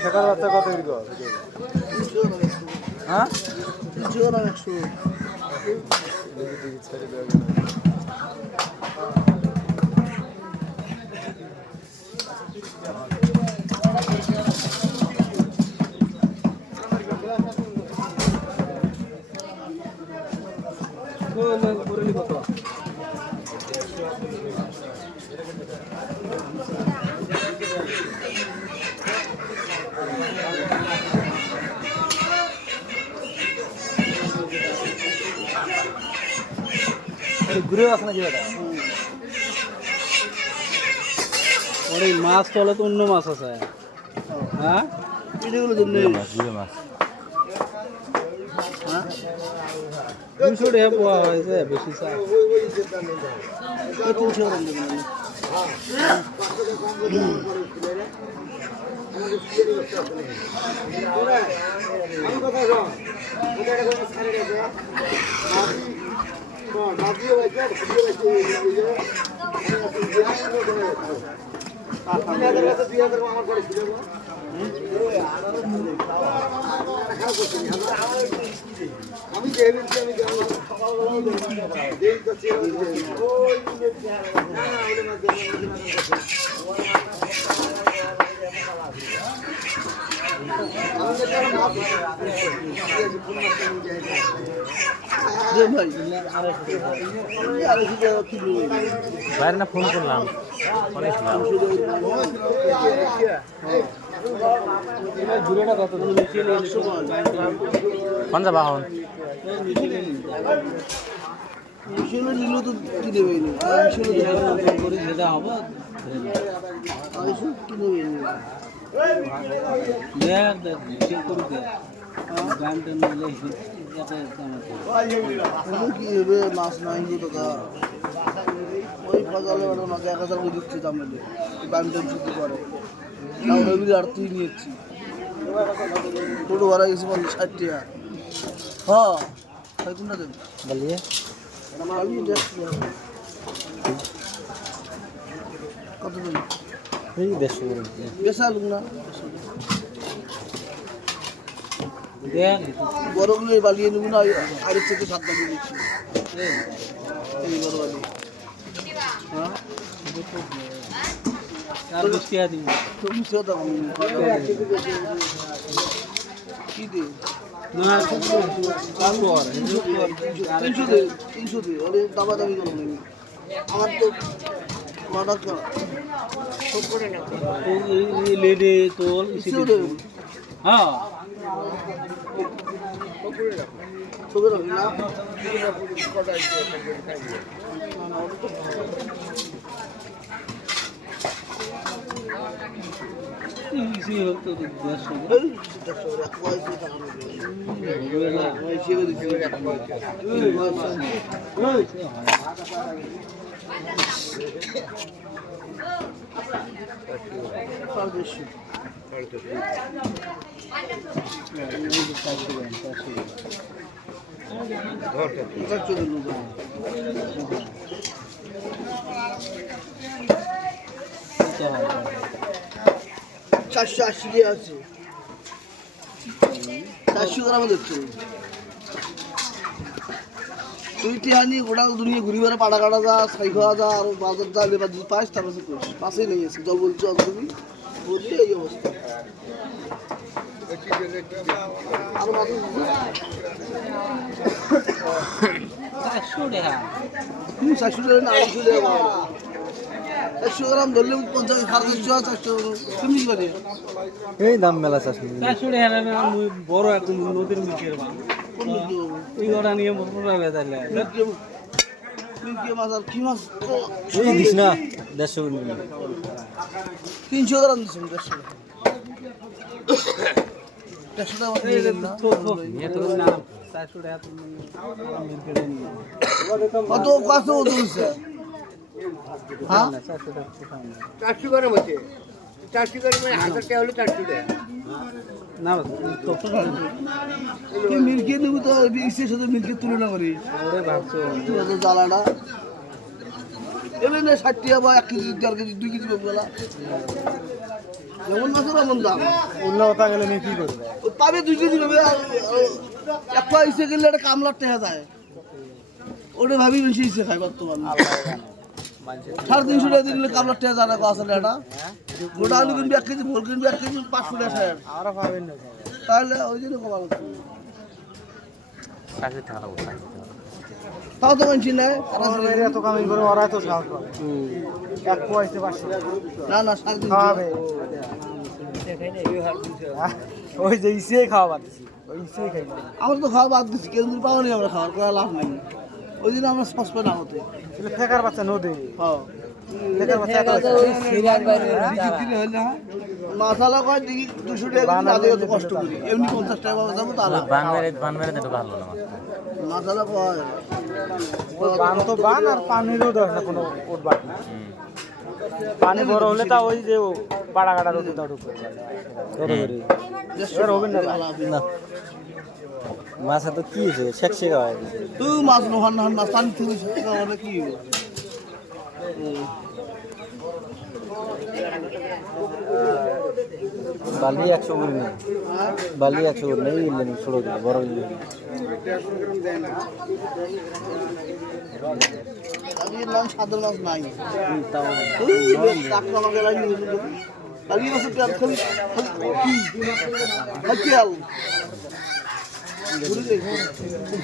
ঠেকার বাচ্চা কত বিক্রি কর? হ্যাঁ 300 না 100 দেখি ছেড়ে দেওয়া গেল। ঘুরে আসে নাকি এটা? ওই মাছ তলে তো অন্য মাছ আছে। হ্যাঁ এগুলো জন্য মাছ হ্যাঁ 200 টাকা পাওয়া হয়েছে বেশি চা 300 টাকা দেবেন আমি বাইরে না ফোন করলাম ঘুরেটা কত পঞ্জা বাহন মিশলে নিলেও তো কি দেবে মিশলে করে যেটা হবে কি দেবে দেখ চেক করে দে গানটা নিলে কি হবে মাছ নাই টাকা ওই ফজলে ওটা মাকে 1000 করে দিচ্ছি দাম নেবে গানটা ছুটি করে তাও রবি আর তুই নিয়েছি টোটো ভাড়া গেছি 60 টাকা হ্যাঁ তাই কোনটা দেবে বলিয়ে কত দেবে এই 150 বেশা লোক না দেখ বড়গুলো বালিয়ে নেব না আর থেকে 7 টাকা দিচ্ছি এই বড় বালি হ্যাঁ আর বেশি আদি তুমি সেটা কি দে না কাম কর 300 দে ওরে দাবা দাবি করব না আমার তো মাদাক সব করে না এই লেডে তোল হ্যাঁ সবে রাখ না ইসি হতো 480 দিয়ে আছে 400 গ্রাম দিচ্ছে তুই টিহানি গোটা দুনিয়া ঘুরি বেড়া পাড়া কাটা যা সাই খাওয়া যা আর বাজার যা লেবার যদি পাস তার কাছে করিস পাশেই নেই আছে জল বলছো তুমি বলছি এই অবস্থা আর মাত্র 400 টাকা তুমি 400 টাকা না 800 টাকা 400 গ্রাম ধরলে 50 খরচ 400 তুমি কি করে এই দাম মেলা চাষ 400 টাকা না বড় একদম নদীর মুখের বা এই গড়া নিয়ে পুরো বেজালে কি মাছ আর কি মাছ এই দিস না 150 300 গ্রাম দিছেন 150 টাকা নিয়ে গেল না এত না 400 টাকা তুমি কত কত দিছে হ্যাঁ 400 করে মতে 400 করে মানে 1000 টাকা হলো 400 টাকা না তো কি মিলকে দেব তো ইসের সাথে মিলকে তুলনা করি ওরে ভাবছো তুই তো জ্বালাটা এমনি না 60 টাকা বা 1 কেজি 1.5 কেজি 2 কেজি বেলা যেমন মাছের এমন দাম উল্লা কথা গেলে নিয়ে কি করবে ও পাবে 2 কেজি পাবে এক পয়সা গেলে একটা কামলার টাকা যায় ওটা ভাবি বেশি ইচ্ছে খায় বর্তমানে 350 টাকা দিলে কামলার টাকা যায় না আসলে এটা গোটা আলু কিনবি 1 কেজি ভোল কিনবি 1 কেজি 500 টাকা খায় আরো পাবেন না তাহলে ওই জন্য কমাল চাকরি থাকা তাও তো মানছি না এত কামাই করে ওরা তো সাহস পাবে এক পয়সা 500 না না 350 খাওয়াবে ওই যে ইসে খাওয়া পাচ্ছি ওই ইসে খাই না আমরা তো খাওয়া বাদ দিচ্ছি কেউ পাওয়া নেই আমরা খাওয়ার কোনো লাভ নেই ওই জন্য আমরা সসপে না হতে ফেকার বাচ্চা নদী হ্যাঁ ফেকার বাচ্চা মাসালা কয় দেখি 200 টাকা দিন আগে তো কষ্ট করি এমনি 50 টাকা পাবো যাবো তাহলে বানমেরে তো ভালো না মাসালা কয় বান তো বান আর পানিরও দরকার না কোনো উঠবার না পানি বড় হলে তা ওই যে পাড়া কাটা রোদে দাঁড় উপরে হবে না না মাছ তো কি হয়েছে শেখ শেখা হয় তুই মাছ নোহান নোহান মাছ পানি থেকে শেখা হবে কি বালি 100 করে নেই বালি 100 করে নেই ইলেন ছোট দিলে বড় ইলেন আমি নাম সাদা মাছ নাই তাও কাকড়া মাছ লাইন কালি মাছ পেঁয়াজ খালি তেল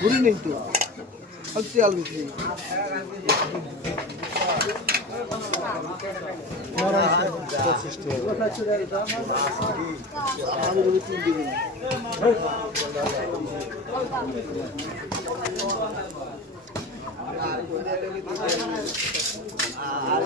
ঘুরি নেই তো তেল মিশি আমি